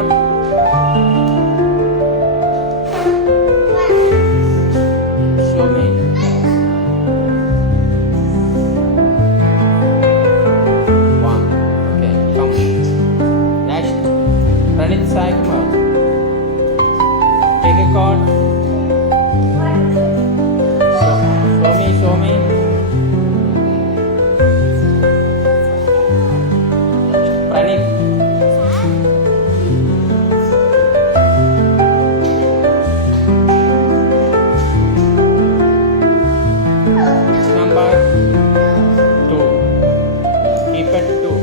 card. Show me. One. Okay, come. Next, Pranit Sai Kumar. Take a card. Show me. Pranit. Which number? 2. Keep it 2.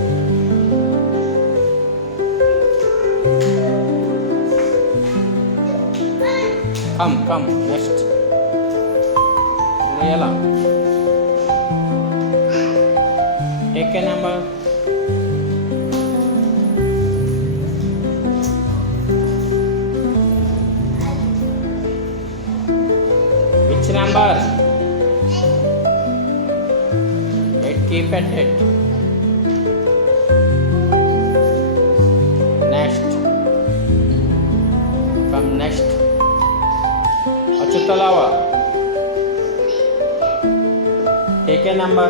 Come. Next. Leela. Take a number. Which number? 8. Keep at 8. Next. Come next. Achutalawa. Take a number.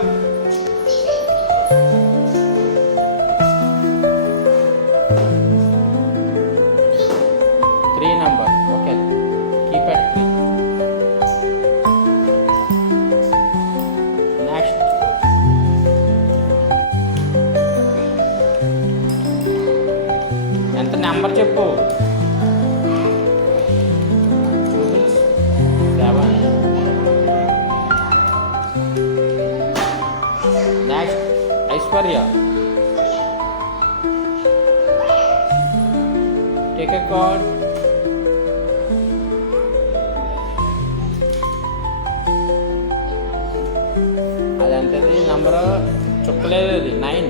3 number. Okay. Keep at 3. Next. ఎంత number చెప్పు. 7. Next, Aishwarya. Take a card. అదంతది number చుక్కలేదు, అది 9.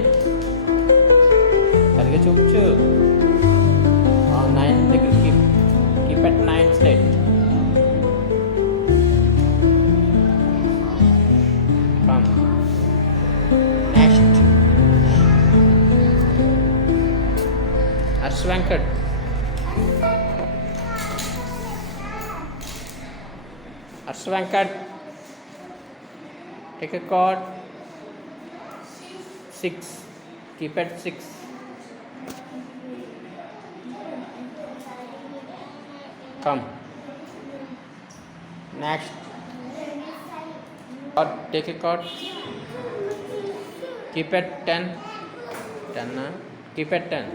సరిగ్గా చూపించు. 9 దగ్గర keep at 9 straight. Come. Next. Harsh Venkat. Harsh Venkat. Take a card. 6. Keep at 6. Come. Next. Card. Take a card. Keep at 10. 10. Keep at 10.